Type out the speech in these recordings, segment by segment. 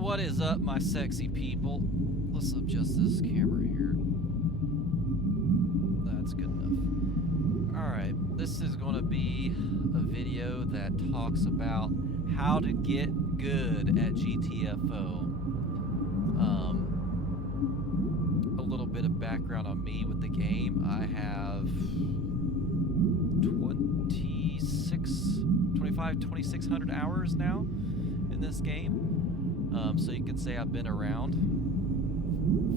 What is up, my sexy people? Let's adjust this camera here. That's good enough. Alright, this is going to be a video that talks about how to get good at GTFO. A little bit of background on me with the game. I have 2,600 hours now in this game. So you can say I've been around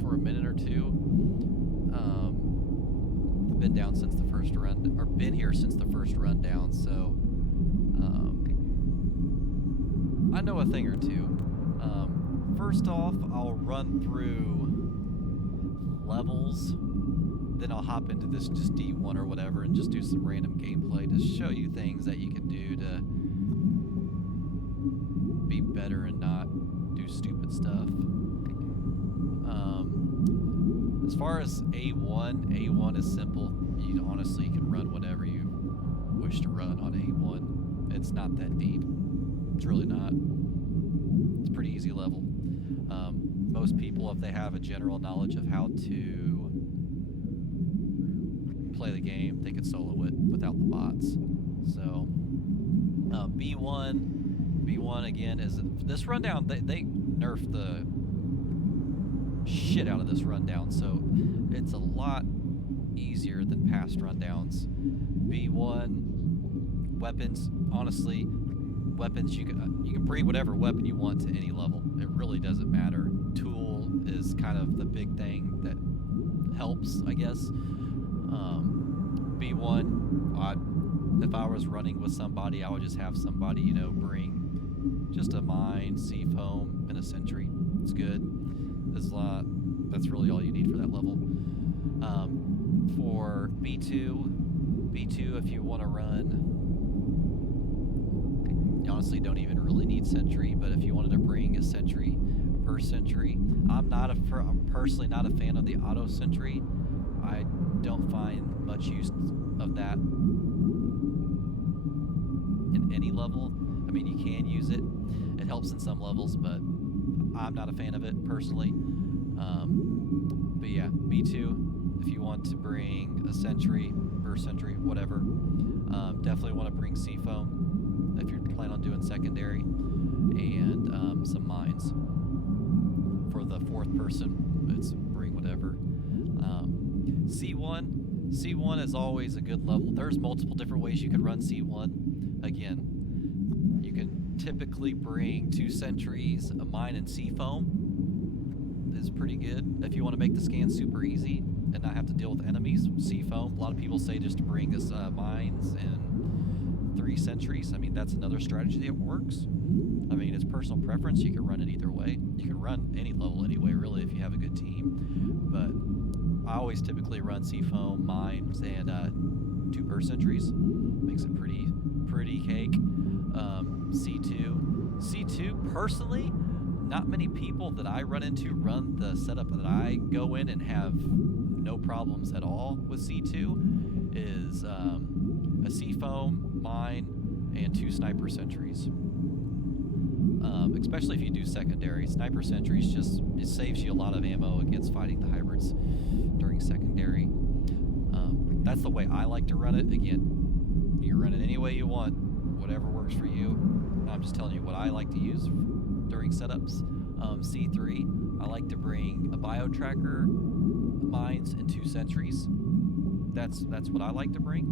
for a minute or two. I've been down since the first run, or been here since the first rundown, so I know a thing or two. First off, I'll run through levels, then I'll hop into this just D1 or whatever and just do some random gameplay to show you things that you can do to be better and not do stupid stuff. As far as A1 is simple. You honestly can run whatever you wish to run on A1. It's not that deep. It's really not. It's a pretty easy level. Most people, if they have a general knowledge of how to play the game, they could solo it without the bots. So B1 again is this rundown. They nerfed the shit out of this rundown, so it's a lot easier than past rundowns. B1 weapons, honestly, weapons you can bring whatever weapon you want to any level. It really doesn't matter. Tool is kind of the big thing that helps, I guess. B1, if I was running with somebody, I would just have somebody, bring just a mine, C-foam, and a sentry. It's good. That's really all you need for that level. For B2, if you want to run, you honestly don't even really need sentry, but if you wanted to bring a sentry per sentry, I'm personally not a fan of the auto sentry. I don't find much use of that in any level. I mean, you can use it. It helps in some levels, but I'm not a fan of it personally. But yeah, B2, if you want to bring a sentry, burst sentry, whatever, definitely want to bring C-foam if you're planning on doing secondary, and some mines. For the fourth person, it's bring whatever. C1 is always a good level. There's multiple different ways you could run C1. Again, you can typically bring 2 sentries, a mine, and C-foam. Is pretty good. If you want to make the scan super easy and not have to deal with enemies, C-foam. A lot of people say just to bring us mines and 3 sentries. I mean, that's another strategy that works. I mean, it's personal preference. You can run it either way. You can run any level anyway, really, if you have a good team. But I always typically run C-foam, mines, and 2 burst sentries. Makes it pretty cake. C2, personally, not many people that I run into run the setup that I go in and have no problems at all with C2 is a C-foam, mine, and 2 sniper sentries. Especially if you do secondary. Sniper sentries it saves you a lot of ammo against fighting the hybrids during secondary. That's the way I like to run it. Again, you run it any way you want, whatever works for you. I'm just telling you what I like to use during setups. C3, I like to bring a bio tracker, mines, and 2 sentries. That's what I like to bring.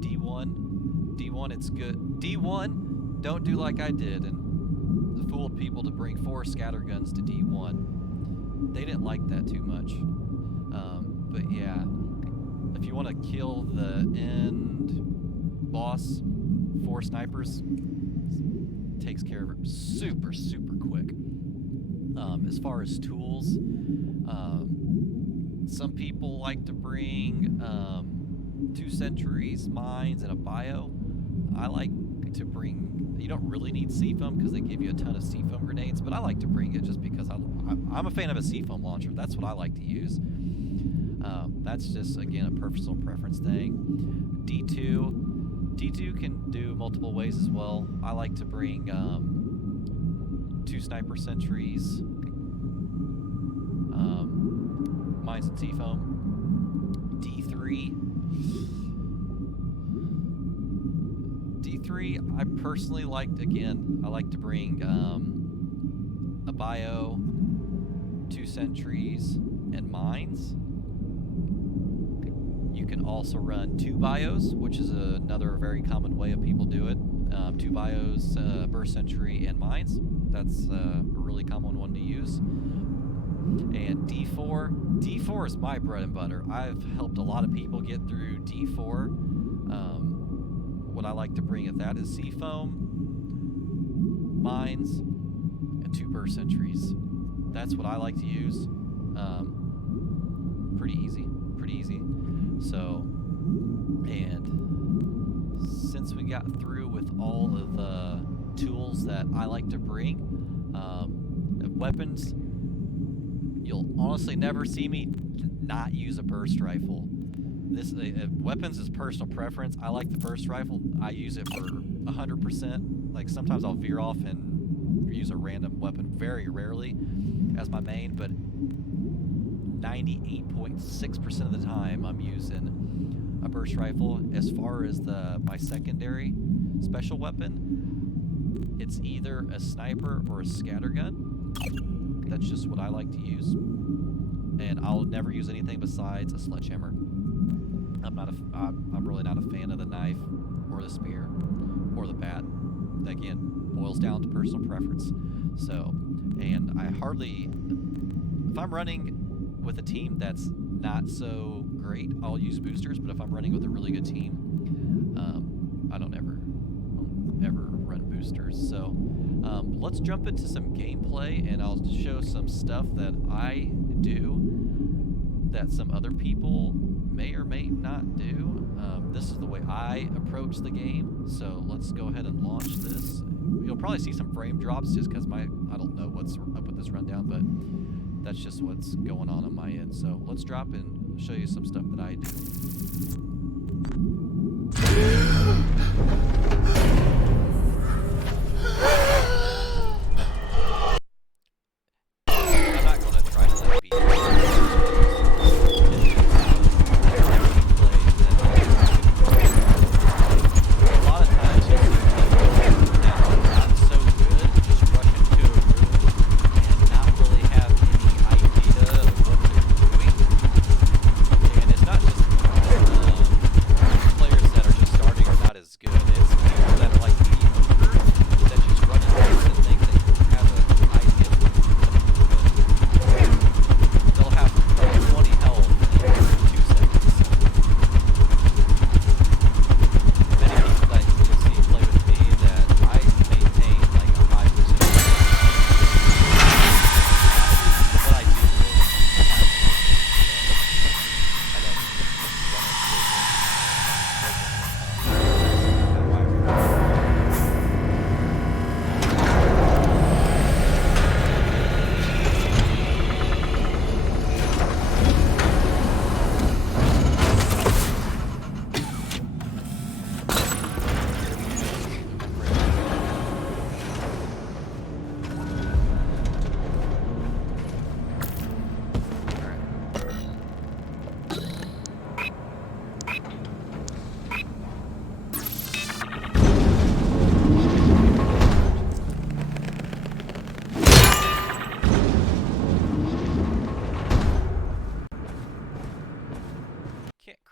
D1, it's good. D1, don't do like I did and fooled people to bring 4 scatter guns to D1. They didn't like that too much. But yeah, if you want to kill the end boss, 4 snipers, takes care of it super quick. As far as tools, some people like to bring 2 sentries, mines, and a bio. I like to bring, you don't really need C-foam because they give you a ton of C-foam grenades, but I like to bring it just because I'm a fan of a C-foam launcher. That's what I like to use. That's just, again, a personal preference thing. D2 can do multiple ways as well. I like to bring 2 sniper sentries, mines and seafoam. D3, I personally liked, again, I like to bring a bio, 2 sentries, and mines. You can also run 2 bios, which is another very common way of people do it. 2 bios, burst sentry, and mines. That's a really common one to use. And D4 is my bread and butter. I've helped a lot of people get through D4. What I like to bring at that is seafoam, mines, and 2 burst sentries. That's what I like to use. Pretty easy. So, and since we got through with all of the tools that I like to bring, weapons, you'll honestly never see me not use a burst rifle. This weapons is personal preference. I like the burst rifle. I use it for 100%. Like sometimes I'll veer off and use a random weapon, very rarely, as my main, but 98.6% of the time I'm using a burst rifle. As far as my secondary special weapon, it's either a sniper or a scattergun. That's just what I like to use, and I'll never use anything besides a sledgehammer. I'm really not a fan of the knife or the spear or the bat. Again, boils down to personal preference. So, and I hardly, if I'm running with a team that's not so great, I'll use boosters. But if I'm running with a really good team, I don't ever run boosters. So let's jump into some gameplay, and I'll show some stuff that I do that some other people may or may not do. This is the way I approach the game. So let's go ahead and launch this. You'll probably see some frame drops just because I don't know what's up with this rundown, but that's just what's going on my end. So let's drop and show you some stuff that I do. I'm not going to try to like beat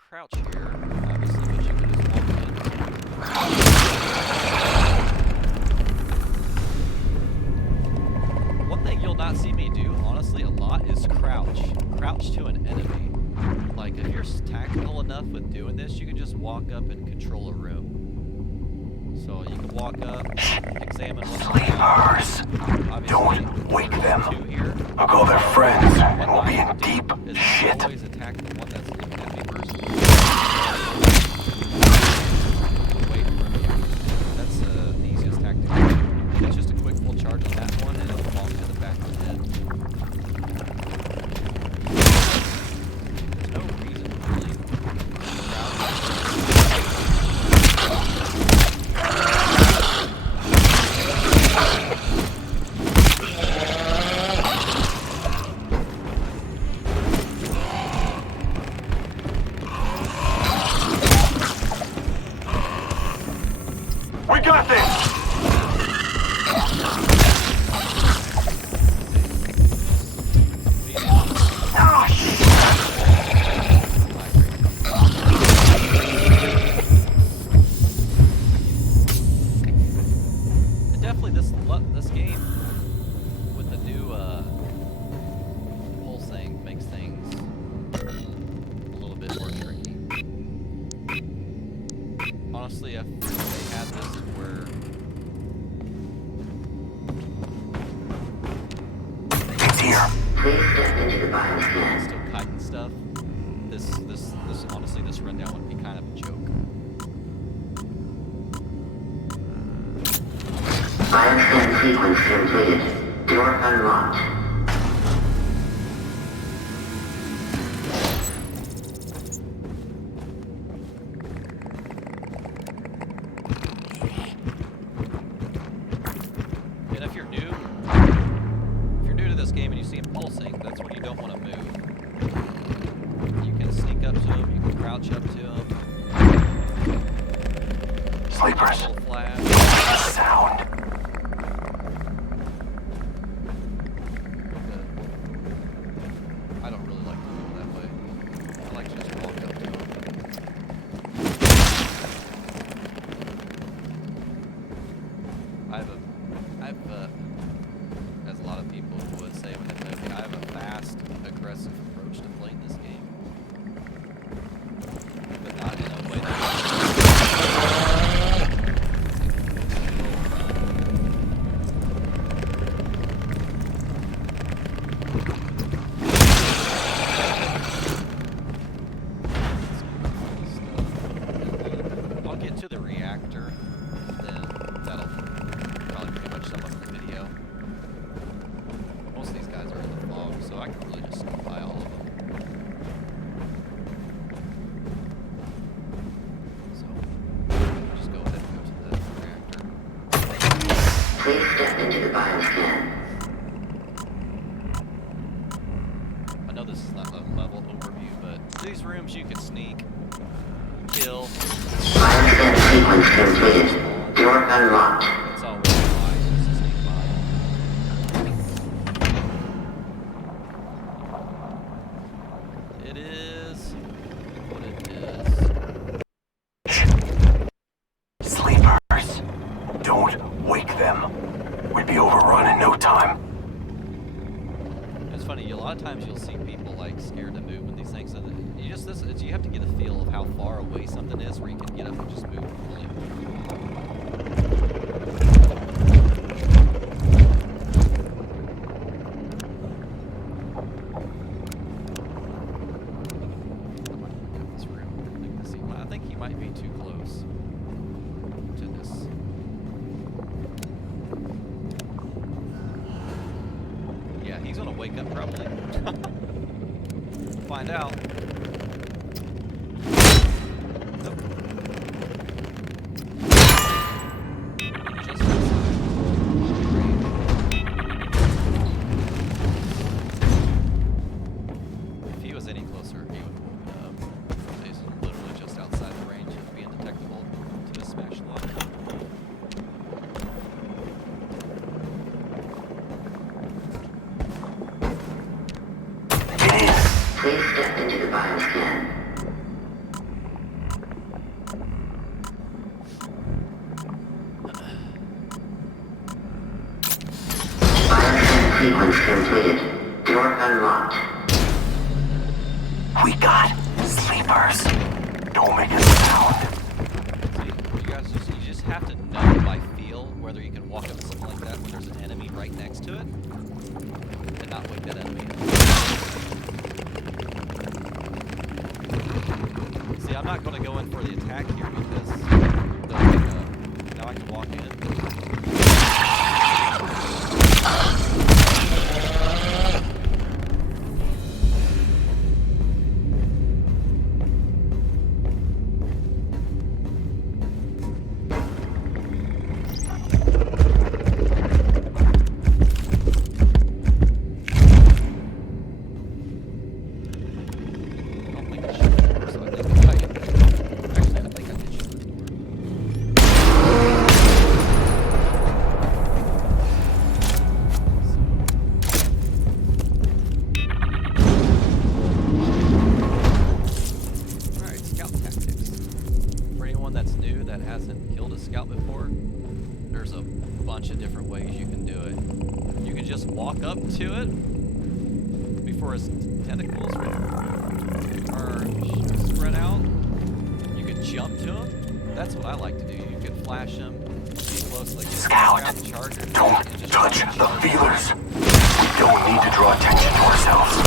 crouch here, obviously, but you can just walk in. One thing you'll not see me do, honestly, a lot is crouch. Crouch to an enemy. Like, if you're tactical enough with doing this, you can just walk up and control a room. So you can walk up, examine what's Don't wake them. Here. I'll call their friends. We'll be in deep shit. Always attack the one that's looking at me first. Wait for me. That's the easiest tactic. It's just a quick full charge on that one, and it'll fall to the back of the head. There's no reason to really crowd. definitely this game with the new pulse thing makes things a little bit more tricky. Honestly, if they had this where It's here. Please step into the bioscan. still kiting stuff, this honestly this rundown would be kind of a joke. Bioscan sequence completed. Door unlocked. And if you're new to this game and you see him pulsing, that's when you don't want to move. You can sneak up to him, you can crouch up to him. Sleepers. Little flash. Sound. I don't really like to go that way. I like to just walk up to him. As a lot of people would say when they play, I have a fast, aggressive approach to playing this game. But not in a way I'll get to the reactor, then that'll probably pretty much sum up the video. Most of these guys are in the fog, so I can really just skip by all of them. So, just go ahead and go to the reactor. Please step into the bioscan. I know this is not a level overview, but these rooms you can sneak, kill. Bioscan sequence completed. Door unlocked. It's always wise just to sneak by. It is what it is. Sleepers. Don't wake them. We'd be overrun in no time. It's funny, a lot of times you'll see people like scared to move with these things, and you have to get a feel of how far away something is where you can get up and just move fully. I think he might be too close to this. Yeah, he's gonna wake up probably. Find out. Nope. Just if he was any closer, he would. He's literally just outside the range of being detectable to his smash lock. Please step into the bioscan. Bioscan sequence completed. Door unlocked. We got sleepers. Don't make a sound. See, you just have to know by feel whether you can walk up to something like that when there's an enemy right next to it, and not wake that enemy up. See, I'm not going to go in for the attack here because now I can walk in. bunch of different ways you can do it. You can just walk up to it before its tentacles are spread out. You can jump to them. That's what I like to do. You can flash them, get close, like just Scout, grab the charger. don't and just touch grab the charger. feelers. We don't need to draw attention to ourselves.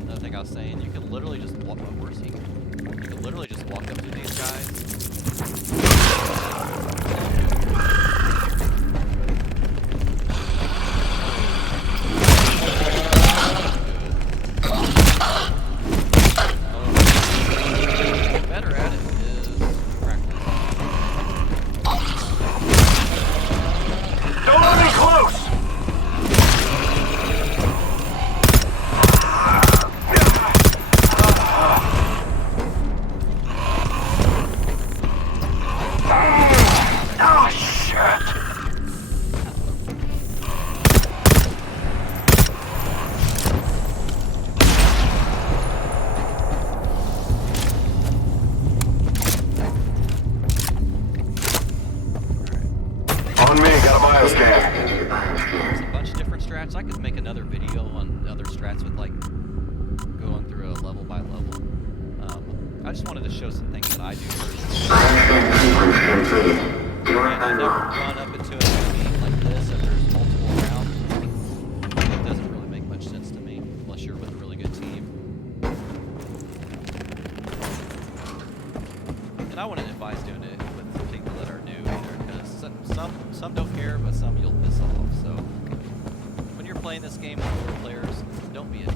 Another thing I was saying, you can literally just walk. Oh, where's he? You can literally just walk up to these guys. Better at it is practice. Don't let me close! Oh, shit! On me, got a bioscan. There's a bunch of different strats. I could make another video on other strats with like going through a level by level. I just wanted to show some things that I do first. And I never run up into an enemy like this if there's multiple around. It doesn't really make much sense to me unless you're with a really good team. And I wouldn't advise doing it with people that are new either, because some don't care, but some you'll piss off. So when you're playing this game with other players, don't be a dick.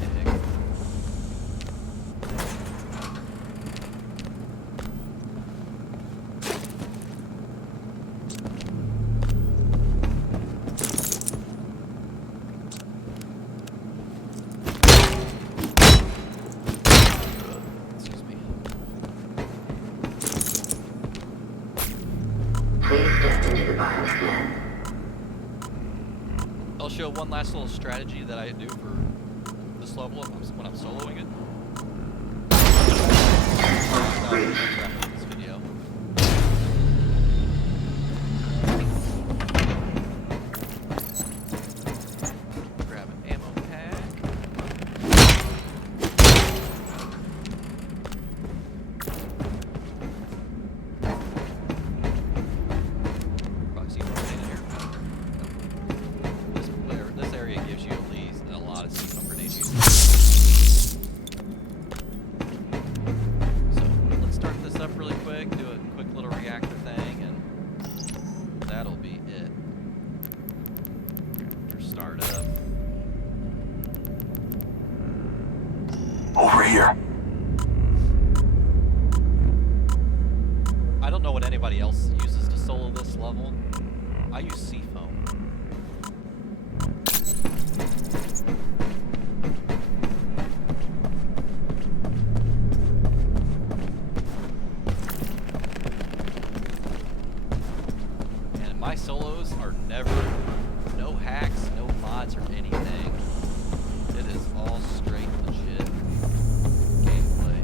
Excuse me. I'll show one last little strategy that I do for this level when I'm soloing it. This video. Grab an ammo pack. Probably see what's in here. This area gives you at least a lot of C-foam grenade use. So let's start this up really quick, do a quick little reactor thing, and that'll be it. Reactor start up. Over here. I don't know what anybody else uses to solo this level. I use C-foam. And my solos are never, no hacks, no mods or anything. It is all straight legit gameplay.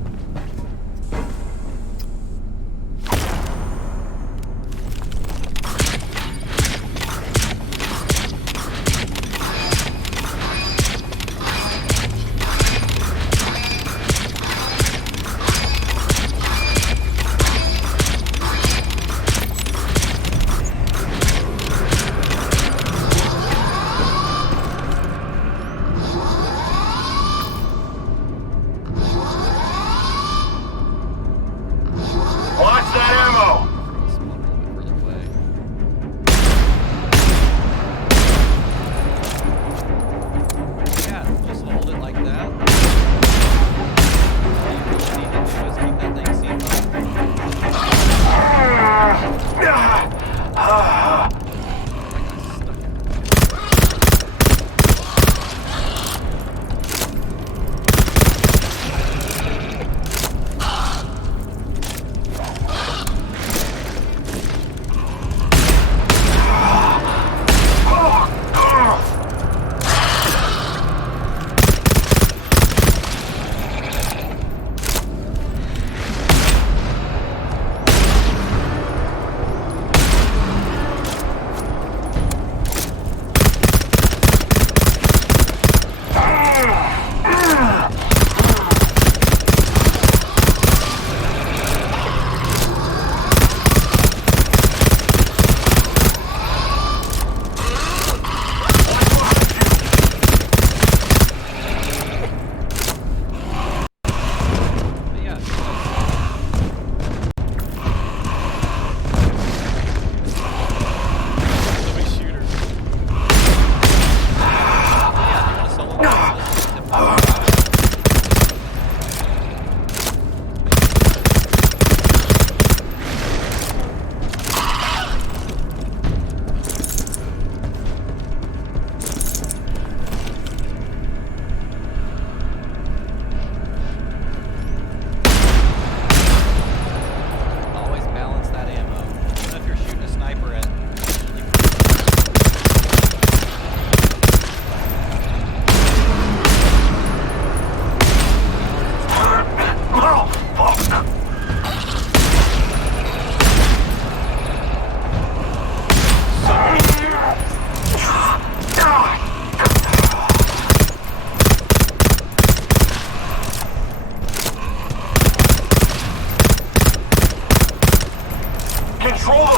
control